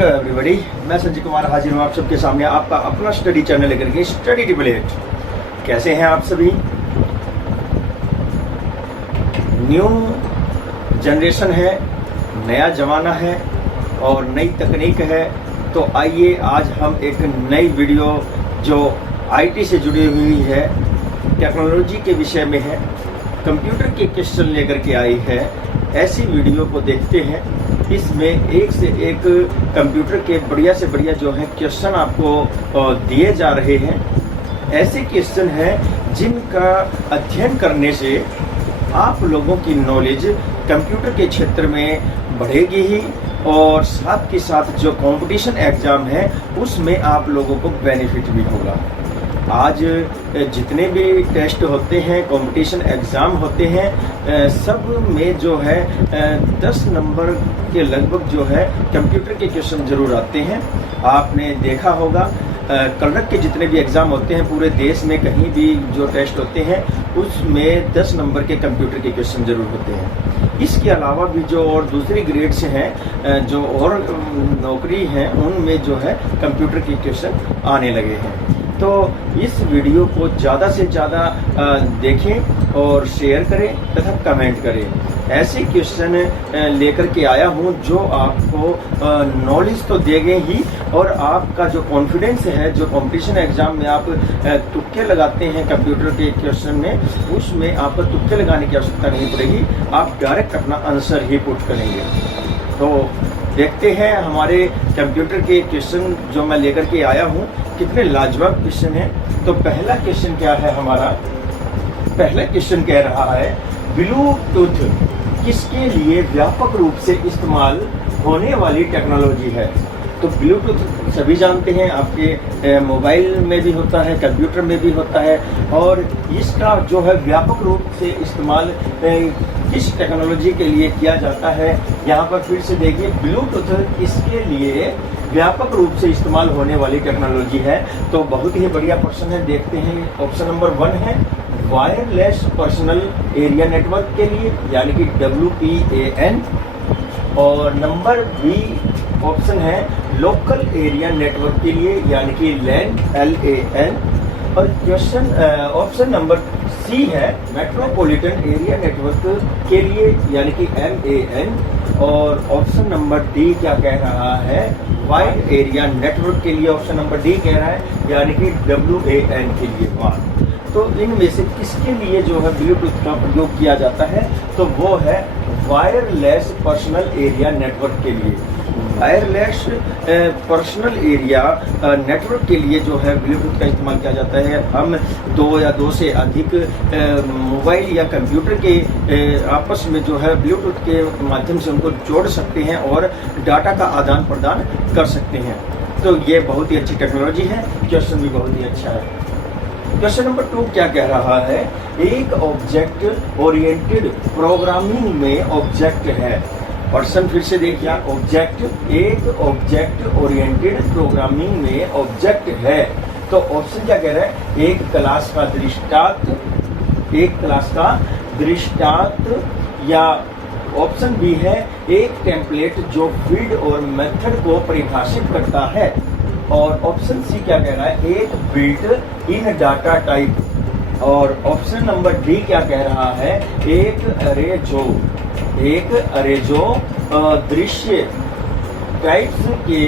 Hello everybody, मैं संजय कुमार हाजिर हूँ आप सबके सामने आपका अपना स्टडी चैनल लेकर के स्टडी डिबेट। कैसे हैं आप सभी? न्यू जनरेशन है, नया ज़माना है और नई तकनीक है। तो आइए आज हम एक नई वीडियो जो आईटी से जुड़ी हुई है, टेक्नोलॉजी के विषय में है, कंप्यूटर के क्वेश्चन लेकर के आई है। ऐसी वीडियो को देखते हैं। इसमें एक से एक कंप्यूटर के बढ़िया से बढ़िया जो है क्वेश्चन आपको दिए जा रहे हैं। ऐसे क्वेश्चन हैं जिनका अध्ययन करने से आप लोगों की नॉलेज कंप्यूटर के क्षेत्र में बढ़ेगी ही और साथ के साथ जो कंपटीशन एग्जाम है उसमें आप लोगों को बेनिफिट भी होगा। आज जितने भी टेस्ट होते हैं, कंपटीशन एग्ज़ाम होते हैं, सब में जो है 10 नंबर के लगभग जो है कंप्यूटर के क्वेश्चन ज़रूर आते हैं। आपने देखा होगा क्लर्क के जितने भी एग्ज़ाम होते हैं पूरे देश में, कहीं भी जो टेस्ट होते हैं उसमें 10 नंबर के कंप्यूटर के क्वेश्चन ज़रूर होते हैं। इसके अलावा भी जो और दूसरी ग्रेड से हैं, जो और नौकरी हैं, उनमें जो है कंप्यूटर के क्वेश्चन आने लगे हैं। तो इस वीडियो को ज़्यादा से ज़्यादा देखें और शेयर करें तथा कमेंट करें। ऐसे क्वेश्चन लेकर के आया हूं जो आपको नॉलेज तो देंगे ही और आपका जो कॉन्फिडेंस है, जो कंपटीशन एग्जाम में आप तुक्के लगाते हैं कंप्यूटर के क्वेश्चन में, उसमें आपको तुक्के लगाने की आवश्यकता नहीं पड़ेगी। आप डायरेक्ट अपना आंसर ही पुट करेंगे। तो देखते हैं हमारे कंप्यूटर के क्वेश्चन जो मैं लेकर के आया हूं कितने लाजवाब क्वेश्चन हैं। तो पहला क्वेश्चन क्या है हमारा? पहला क्वेश्चन कह रहा है ब्लूटूथ किसके लिए व्यापक रूप से इस्तेमाल होने वाली टेक्नोलॉजी है? तो ब्लूटूथ सभी जानते हैं, आपके मोबाइल में भी होता है, कंप्यूटर में भी होता है और इसका जो है व्यापक रूप से इस्तेमाल किस टेक्नोलॉजी के लिए किया जाता है? यहाँ पर फिर से देखिए, ब्लूटूथ किसके लिए व्यापक रूप से इस्तेमाल होने वाली टेक्नोलॉजी है? तो बहुत ही बढ़िया प्रश्न है, देखते हैं। ऑप्शन नंबर 1 है वायरलेस पर्सनल एरिया नेटवर्क के लिए, यानी कि WPAN। और नंबर बी ऑप्शन है लोकल एरिया नेटवर्क के लिए, यानी कि LAN। और क्वेश्चन ऑप्शन नंबर सी है मेट्रोपॉलिटन एरिया नेटवर्क के लिए, यानी कि MAN। और ऑप्शन नंबर डी क्या कह रहा है? वाइड एरिया नेटवर्क के लिए ऑप्शन नंबर डी कह रहा है, यानी कि WAN के लिए। तो इनमें से किसके लिए जो है ब्लूटूथ का प्रयोग किया जाता है? तो वो है वायरलेस पर्सनल एरिया नेटवर्क के लिए। वायरलेस पर्सनल एरिया नेटवर्क के लिए जो है ब्लूटूथ का इस्तेमाल किया जाता है। हम 2 या 2 से अधिक मोबाइल या कंप्यूटर के आपस में जो है ब्लूटूथ के माध्यम से उनको जोड़ सकते हैं और डाटा का आदान प्रदान कर सकते हैं। तो ये बहुत ही अच्छी टेक्नोलॉजी है। क्वेश्चन भी बहुत ही अच्छा है। क्वेश्चन नंबर 2 क्या कह रहा है? एक ऑब्जेक्ट ओरिएंटेड प्रोग्रामिंग में ऑब्जेक्ट है। पर्सन फिर से देखिए, एक ऑब्जेक्ट ओरिएंटेड प्रोग्रामिंग में ऑब्जेक्ट है। तो ऑप्शन क्या कह रहा है? एक क्लास का दृष्टांत, या ऑप्शन बी है एक टेम्पलेट जो फील्ड और मेथड को परिभाषित करता है। और ऑप्शन सी क्या कह रहा है? एक बिल्ट इन डाटा टाइप। और ऑप्शन नंबर डी क्या कह रहा है? एक अरे जो दृश्य टाइप्स के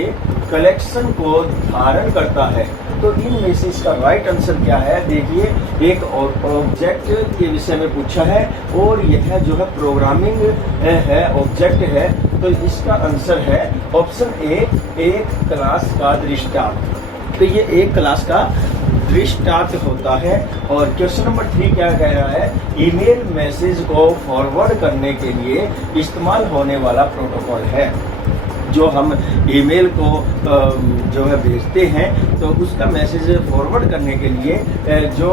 कलेक्शन को धारण करता है। तो इनमें से इसका राइट आंसर क्या है? देखिए, एक ऑब्जेक्ट के विषय में पूछा है और यह जो है प्रोग्रामिंग है, ऑब्जेक्ट है। तो इसका आंसर है ऑप्शन ए, एक क्लास का दृष्टांत। तो ये एक क्लास का दृष्टांत होता है। और क्वेश्चन नंबर 3 क्या कह रहा है? ईमेल मैसेज को फॉरवर्ड करने के लिए इस्तेमाल होने वाला प्रोटोकॉल है। जो हम ईमेल को जो है भेजते हैं तो उसका मैसेज फॉरवर्ड करने के लिए जो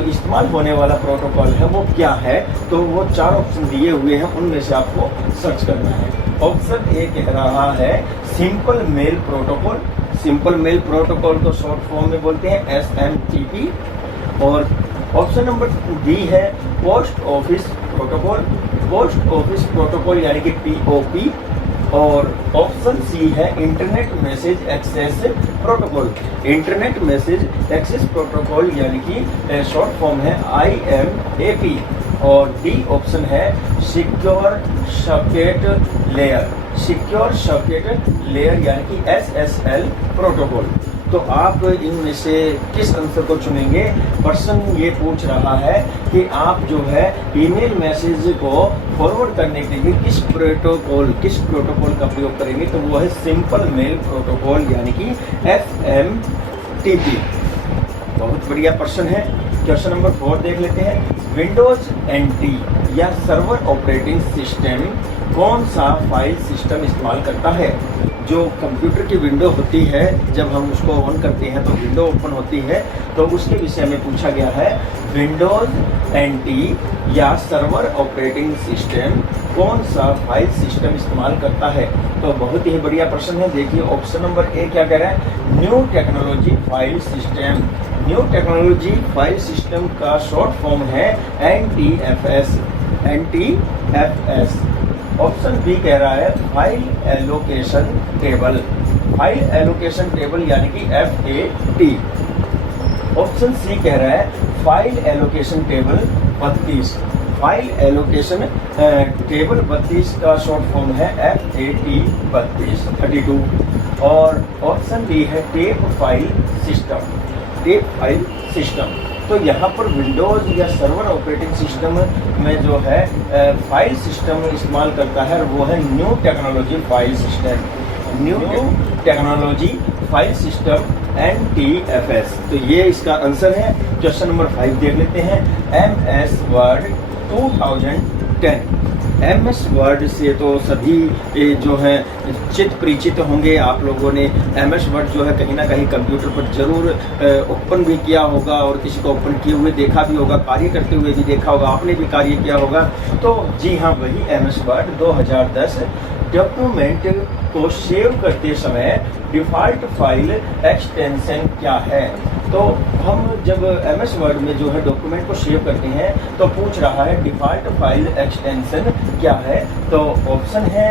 इस्तेमाल होने वाला प्रोटोकॉल है वो क्या है? तो वो 4 ऑप्शन दिए हुए हैं, उनमें से आपको सर्च करना है। ऑप्शन ए कह रहा है simple mail protocol. Simple mail protocol को शॉर्ट फॉर्म में बोलते हैं SMTP। और ऑप्शन नंबर बी है पोस्ट ऑफिस प्रोटोकॉल, यानी कि POP। और ऑप्शन सी है internet message access protocol. Internet message access protocol यानी कि शॉर्ट फॉर्म है IMAP। और डी ऑप्शन है secure socket layer. Secure socket layer यानी कि SSL प्रोटोकॉल। तो आप इनमें से किस आंसर को चुनेंगे? प्रश्न ये पूछ रहा है कि आप जो है ईमेल मैसेज को फॉरवर्ड करने के लिए किस प्रोटोकॉल का प्रयोग करेंगे? तो वो है सिंपल मेल प्रोटोकॉल यानी कि SMTP। बहुत बढ़िया प्रश्न है। क्वेश्चन नंबर 4 देख लेते हैं। विंडोज NT या सर्वर ऑपरेटिंग सिस्टम कौन सा फाइल सिस्टम इस्तेमाल करता है? जो कंप्यूटर की विंडो होती है, जब हम उसको ऑन करते हैं तो विंडो ओपन होती है, तो उसके विषय में पूछा गया है। विंडोज NT या सर्वर ऑपरेटिंग सिस्टम कौन सा फाइल सिस्टम इस्तेमाल करता है? तो बहुत ही बढ़िया प्रश्न है। देखिए ऑप्शन नंबर ए क्या कह रहा है? New technology file system. New technology file system का शॉर्ट फॉर्म है NTFS। ऑप्शन बी कह रहा है file allocation table. File allocation table यानी कि FAT। ऑप्शन सी कह रहा है file allocation table 32। File allocation table 32 का शॉर्ट फॉर्म है FAT 32। और ऑप्शन डी है tape file system. Tape file system. तो यहाँ पर विंडोज या सर्वर ऑपरेटिंग सिस्टम में जो है फाइल सिस्टम इस्तेमाल करता है वो है new technology file system. New technology file system NTFS। तो ये इसका आंसर है। क्वेश्चन नंबर 5 देख लेते हैं। MS word 2010। MS वर्ड से तो सभी जो है चित परिचित होंगे। आप लोगों ने MS वर्ड जो है कहीं ना कहीं कंप्यूटर पर जरूर ओपन भी किया होगा और किसी को ओपन किए हुए देखा भी होगा, कार्य करते हुए भी देखा होगा, आपने भी कार्य किया होगा। तो जी हाँ, वही MS वर्ड 2010 डॉक्यूमेंट को सेव करते समय डिफ़ॉल्ट फाइल एक्सटेंशन क्या है? तो हम जब MS वर्ड में जो है डॉक्यूमेंट को सेव करते हैं तो पूछ रहा है डिफ़ॉल्ट फाइल एक्सटेंशन क्या है? तो ऑप्शन है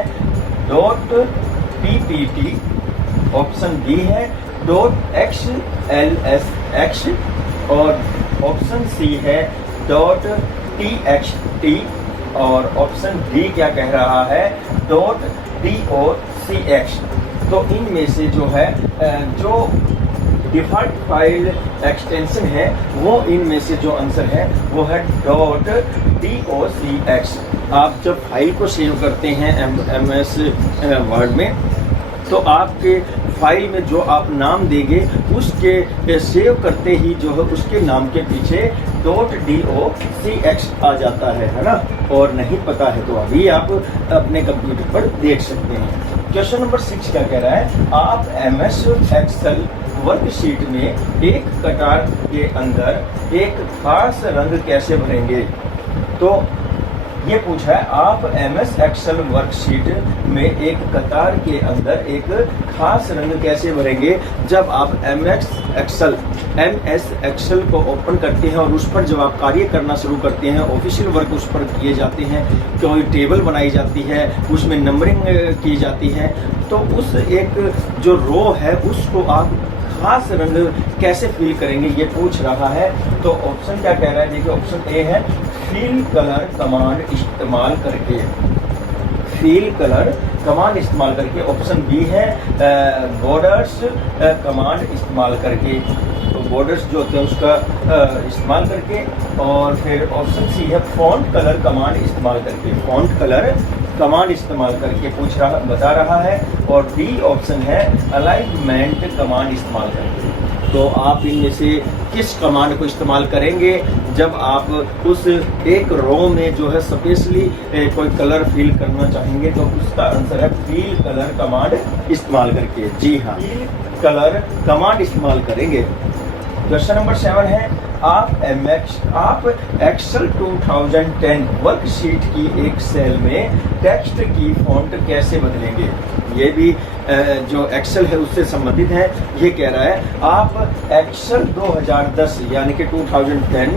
.ppt। ऑप्शन बी है .xlsx और ऑप्शन सी है .txt और ऑप्शन डी क्या कह रहा है? .docx। तो इनमें से जो है जो डिफ़ॉल्ट फाइल एक्सटेंशन है वो इनमें से जो आंसर है वो है .docx। आप जब फाइल को सेव करते हैं MS वर्ड में तो आपके फाइल में जो आप नाम देंगे उसके सेव करते ही जो है उसके नाम के पीछे .docx आ जाता है ना? और नहीं पता है तो अभी आप अपने कंप्यूटर पर देख सकते हैं। क्वेश्चन नंबर 6 क्या कह रहा है? आप MS एक्सेल वर्कशीट में एक कतार के अंदर एक खास रंग कैसे भरेंगे? तो ये पूछा है आप MS एक्सेल वर्कशीट में एक कतार के अंदर एक खास रंग कैसे भरेंगे? जब आप MS एक्सेल को ओपन करते हैं और उस पर जब आप कार्य करना शुरू करते हैं, ऑफिशियल वर्क उस पर किए जाते हैं, कोई टेबल बनाई जाती है, उसमें नंबरिंग की जाती है, तो उस एक जो रो है उसको आप खास रंग कैसे फिल करेंगे ये पूछ रहा है। तो ऑप्शन क्या कह रहा है? देखिए ऑप्शन ए है फिल कलर कमांड इस्तेमाल करके। फिल कलर कमांड इस्तेमाल करके। ऑप्शन बी है बॉर्डर्स कमांड इस्तेमाल करके। तो बॉर्डर्स जो होते हैं उसका इस्तेमाल करके। और फिर ऑप्शन सी है फॉन्ट कलर कमांड इस्तेमाल करके। फॉन्ट कलर कमांड इस्तेमाल करके बता रहा है। और डी ऑप्शन है अलाइनमेंट कमांड इस्तेमाल करके। तो आप इनमें से किस कमांड को इस्तेमाल करेंगे जब आप उस एक रो में जो है स्पेशली कोई कलर फिल करना चाहेंगे? तो उसका आंसर है फिल कलर कमांड इस्तेमाल करके। जी हाँ, फिल कलर कमांड इस्तेमाल करेंगे। क्वेश्चन नंबर 7 है आप एक्सेल 2010 वर्कशीट की एक सेल में टेक्स्ट की फॉन्ट कैसे बदलेंगे? ये भी जो एक्सेल है उससे संबंधित है। ये कह रहा है आप एक्सेल 2010 यानी कि 2010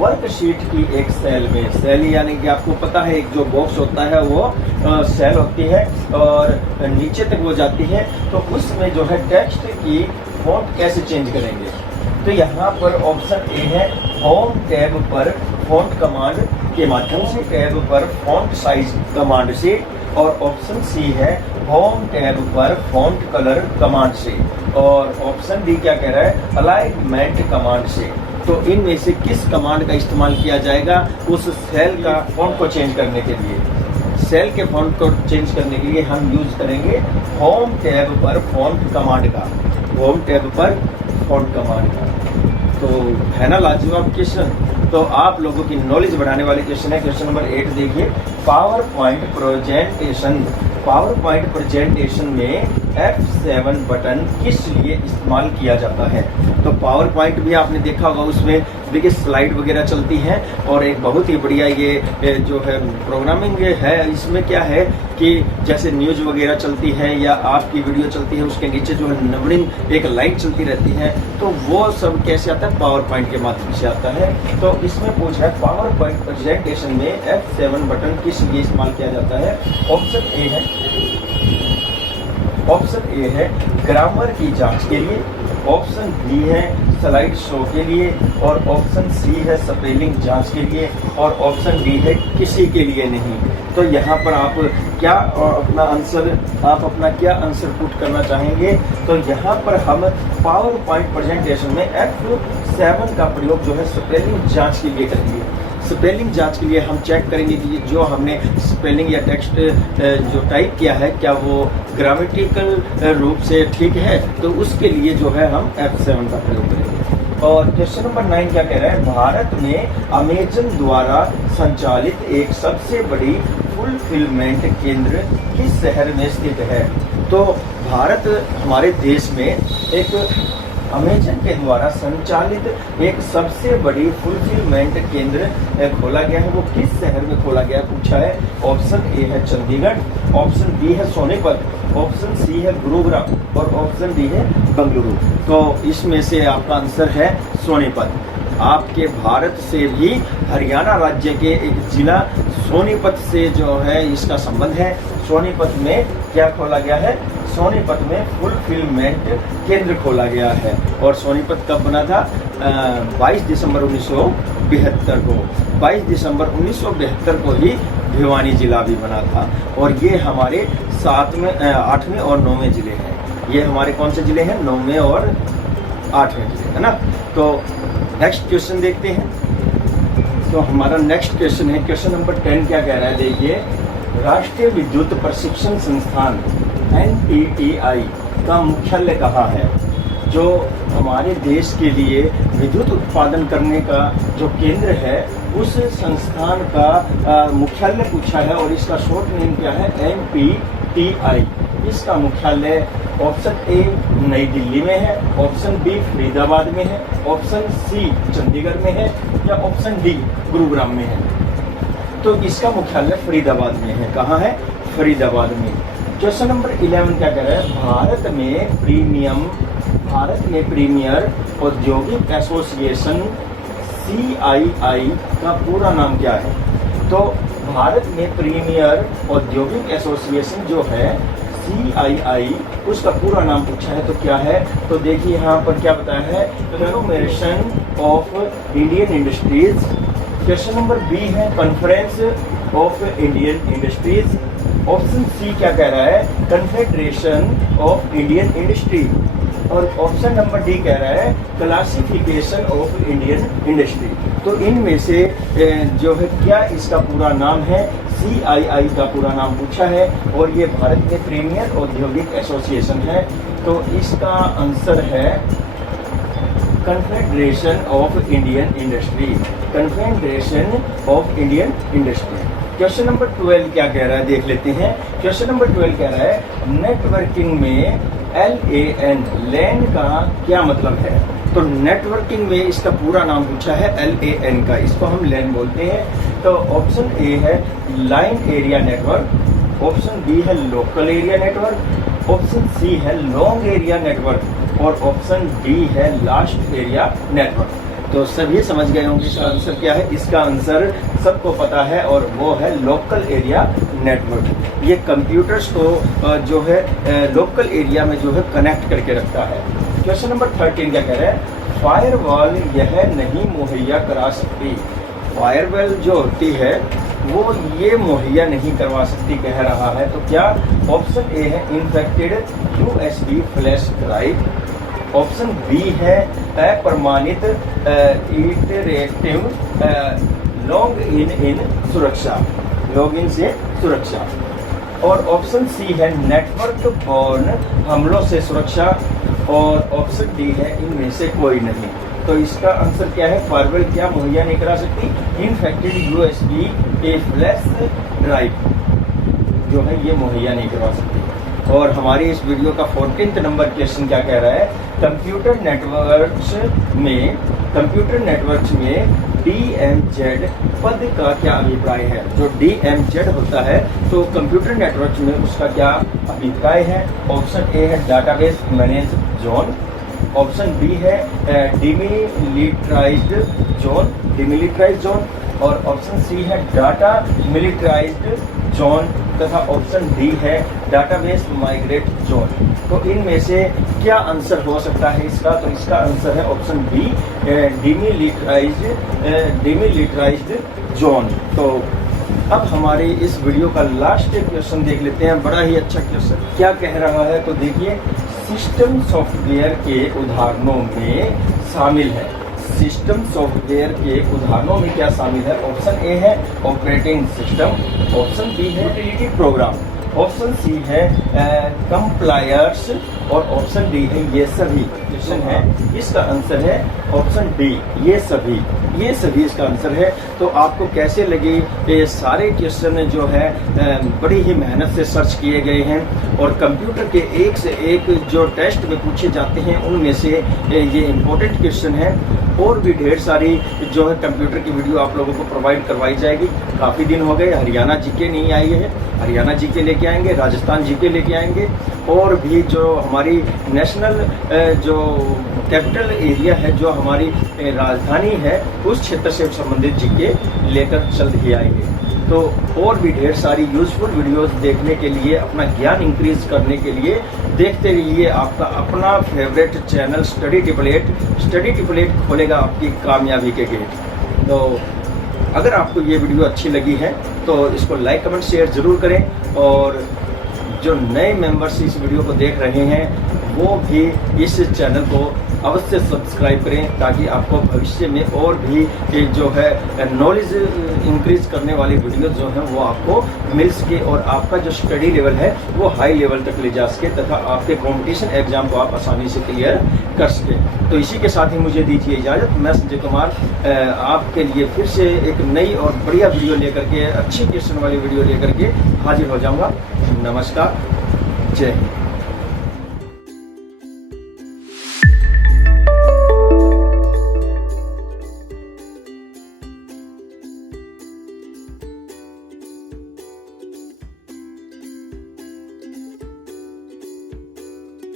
वर्कशीट की एक सेल में, सेल यानी कि आपको पता है एक जो बॉक्स होता है वो सेल होती है और नीचे तक वो जाती है, तो उसमें जो है टेक्स्ट की फॉन्ट कैसे चेंज करेंगे। तो यहाँ पर ऑप्शन ए है होम टैब पर फॉन्ट कमांड के माध्यम से, टैब पर फॉन्ट साइज कमांड से, और ऑप्शन सी है होम टैब पर फॉन्ट कलर कमांड से, और ऑप्शन डी क्या कह रहा है अलाइनमेंट कमांड से। तो इनमें से किस कमांड का इस्तेमाल किया जाएगा उस सेल का फॉन्ट को चेंज करने के लिए। सेल के फॉन्ट को चेंज करने के लिए हम यूज करेंगे होम टैब पर फॉन्ट कमांड का, होम टैब पर फॉन्ट कमांड का। तो है ना लाजवाब क्वेश्चन। तो आप लोगों की नॉलेज बढ़ाने वाले क्वेश्चन है। क्वेश्चन नंबर 8 देखिए, power point presentation, power point presentation में F7 बटन किस लिए इस्तेमाल किया जाता है। तो पावर पॉइंट भी आपने देखा होगा, उसमें देखिए स्लाइड वगैरह चलती हैं और एक बहुत ही बढ़िया ये जो है प्रोग्रामिंग है। इसमें क्या है कि जैसे न्यूज वगैरह चलती है या आपकी वीडियो चलती है, उसके नीचे जो है नंबरिंग एक लाइन चलती रहती है, तो वो सब कैसे आता है पावर पॉइंट के माध्यम से आता है। तो इसमें पूछा है पावर पॉइंट प्रेजेंटेशन में F7 बटन किस लिए इस्तेमाल किया जाता है। ऑप्शन ए है, ऑप्शन ए है ग्रामर की जांच के लिए, ऑप्शन बी है स्लाइड शो के लिए, और ऑप्शन सी है स्पेलिंग जांच के लिए, और ऑप्शन डी है किसी के लिए नहीं। तो यहाँ पर आप क्या अपना आंसर, आप अपना क्या आंसर पुट करना चाहेंगे। तो यहाँ पर हम पावर पॉइंट प्रेजेंटेशन में F7 का प्रयोग जो है स्पेलिंग जांच के लिए करेंगे। स्पेलिंग जांच के लिए हम चेक करेंगे कि जो हमने स्पेलिंग या टेक्स्ट जो टाइप किया है क्या वो ग्रामेटिकल रूप से ठीक है, तो उसके लिए जो है हम F7 का प्रयोग करेंगे। और क्वेश्चन नंबर 9 क्या कह रहा है, भारत में अमेजन द्वारा संचालित एक सबसे बड़ी फुलफिलमेंट केंद्र किस शहर में स्थित है। तो भारत हमारे देश में एक अमेजन के द्वारा संचालित एक सबसे बड़ी फुलफिलमेंट केंद्र खोला गया है, वो किस शहर में खोला गया पूछा है। ऑप्शन ए है चंडीगढ़, ऑप्शन बी है सोनीपत, ऑप्शन सी है गुरुग्राम, और ऑप्शन डी है बेंगलुरु। तो इसमें से आपका आंसर है सोनीपत। आपके भारत से भी हरियाणा राज्य के एक जिला सोनीपत से जो है इसका संबंध है। सोनीपत में क्या खोला गया है, सोनीपत में फुलफिलमेंट केंद्र खोला गया है। और सोनीपत कब बना था, 22 दिसंबर 1972 को, 22 दिसंबर 1972 को ही भिवानी जिला भी बना था। और ये हमारे 7वें 8वें और 9वें जिले हैं। ये हमारे कौन से जिले हैं, 9वें और 8वें जिले, है ना। तो नेक्स्ट क्वेश्चन देखते हैं। तो हमारा नेक्स्ट क्वेश्चन है, क्वेश्चन नंबर 10 क्या कह रहा है देखिए, राष्ट्रीय विद्युत प्रशिक्षण संस्थान NPTI का मुख्यालय कहाँ है। जो हमारे देश के लिए विद्युत उत्पादन करने का जो केंद्र है उस संस्थान का मुख्यालय पूछा है, और इसका शॉर्ट नेम क्या है NPTI। इसका मुख्यालय ऑप्शन ए नई दिल्ली में है, ऑप्शन बी फरीदाबाद में है, ऑप्शन सी चंडीगढ़ में है, या ऑप्शन डी गुरुग्राम में है। तो इसका मुख्यालय फरीदाबाद में है। कहाँ है, फरीदाबाद में। क्वेश्चन नंबर 11 क्या कह रहा है, भारत में प्रीमियर औद्योगिक एसोसिएशन CII का पूरा नाम क्या है। तो भारत में प्रीमियर औद्योगिक एसोसिएशन जो है CII, उसका पूरा नाम पूछा है तो क्या है। तो देखिए यहाँ पर क्या बताया है, Confederation of Indian Industries. Question number B है conference of Indian Industries. Option C क्या कह रहा है, कन्फेडरेशन ऑफ इंडियन इंडस्ट्री। और ऑप्शन नंबर डी कह रहा है क्लासिफिकेशन ऑफ इंडियन इंडस्ट्री। तो इनमें से जो है क्या इसका पूरा नाम है, CII का पूरा नाम पूछा है, और ये भारत में प्रीमियर औद्योगिक एसोसिएशन है। तो इसका आंसर है Confederation of Indian industry, confederation of Indian industry. Question number 12 क्या कह रहा है देख लेते हैं। क्वेश्चन नंबर 12 कह रहा है नेटवर्किंग में LAN, लैन का क्या मतलब है। तो नेटवर्किंग में इसका पूरा नाम पूछा है LAN का, इसको हम लैन बोलते हैं। तो ऑप्शन ए है line area network, option B है local area network, option C है लॉन्ग एरिया नेटवर्क, और ऑप्शन डी है लास्ट एरिया नेटवर्क। तो सभी समझ गए होंगे इसका आंसर क्या है। इसका आंसर सबको पता है और वो है लोकल एरिया नेटवर्क। ये कंप्यूटर्स को जो है लोकल एरिया में जो है कनेक्ट करके रखता है। क्वेश्चन नंबर 13 क्या कह रहा है, फायरवॉल यह नहीं मुहैया करा सकती। फायरवॉल जो होती है वो ये मुहैया नहीं करवा सकती कह रहा है। तो क्या ऑप्शन ए है infected USB flash drive, option B है अप्रमाणित इटरेटिव लॉग इन सुरक्षा, लॉग इन से सुरक्षा, और ऑप्शन सी है नेटवर्क बोर्न हमलों से सुरक्षा, और ऑप्शन डी है इनमें से कोई नहीं। तो इसका आंसर क्या है, फायरवॉल क्या मुहैया नहीं करा सकती, इन्फेक्टेड USB फ्लैश ड्राइव जो है ये मुहैया नहीं करवा सकती। और हमारी इस वीडियो का 14th नंबर क्वेश्चन क्या कह रहा है, कंप्यूटर नेटवर्क्स में DMZ पद का क्या अभिप्राय है। जो DMZ होता है तो कंप्यूटर नेटवर्क में उसका क्या अभिप्राय है। ऑप्शन ए है database manage zone, option B है डिमिलिटराइज्ड जोन, और ऑप्शन सी है डाटा मिलिटराइज्ड जोन, तथा ऑप्शन डी है डाटाबेस माइग्रेट जोन। तो इनमें से क्या आंसर हो सकता है इसका, तो इसका आंसर है ऑप्शन बी डिमिलिटराइज्ड जोन। तो अब हमारे इस वीडियो का लास्ट क्वेश्चन देख लेते हैं, बड़ा ही अच्छा क्वेश्चन क्या कह रहा है। तो देखिए, सिस्टम सॉफ्टवेयर के उदाहरणों में शामिल है, सिस्टम सॉफ्टवेयर के उदाहरणों में क्या शामिल है। ऑप्शन ए है ऑपरेटिंग सिस्टम, ऑप्शन बी है यूटिलिटी प्रोग्राम, ऑप्शन सी है कंप्लायर्स, और ऑप्शन डी है ये सभी। क्वेश्चन है इसका आंसर है ऑप्शन डी ये सभी इसका आंसर है। तो आपको कैसे लगे ये सारे क्वेश्चन जो है बड़ी ही मेहनत से सर्च किए गए हैं, और कंप्यूटर के एक से एक जो टेस्ट में पूछे जाते हैं उनमें से ये इम्पोर्टेंट क्वेश्चन है। और भी ढेर सारी जो है कंप्यूटर की वीडियो आप लोगों को प्रोवाइड करवाई जाएगी। काफ़ी दिन हो गए हरियाणा जीके नहीं आई है, हरियाणा जीके लेके आएंगे, राजस्थान जीके लेके आएंगे, और भी जो हमारी नेशनल जो कैपिटल एरिया है, जो हमारी राजधानी है, उस क्षेत्र से संबंधित जीके लेकर जल्द ही आएंगे। तो और भी ढेर सारी यूजफुल वीडियोस देखने के लिए, अपना ज्ञान इंक्रीज करने के लिए देखते रहिए आपका अपना फेवरेट चैनल स्टडी टिपलेट खोलेगा आपकी कामयाबी के गेट। तो अगर आपको ये वीडियो अच्छी लगी है तो इसको लाइक कमेंट शेयर ज़रूर करें, और जो नए मेंबर्स इस वीडियो को देख रहे हैं वो भी इस चैनल को अवश्य सब्सक्राइब करें, ताकि आपको भविष्य में और भी जो है नॉलेज इंक्रीज करने वाली वीडियो जो हैं वो आपको मिल सके, और आपका जो स्टडी लेवल है वो हाई लेवल तक ले जा सके, तथा आपके कंपटीशन एग्जाम को आप आसानी से क्लियर कर सके। तो इसी के साथ ही मुझे दीजिए इजाज़त। मैं संजय कुमार आपके लिए फिर से एक नई और बढ़िया वीडियो लेकर के, अच्छी क्वेश्चन वाली वीडियो लेकर के हाजिर हो जाऊँगा। नमस्कार, जय हिंद।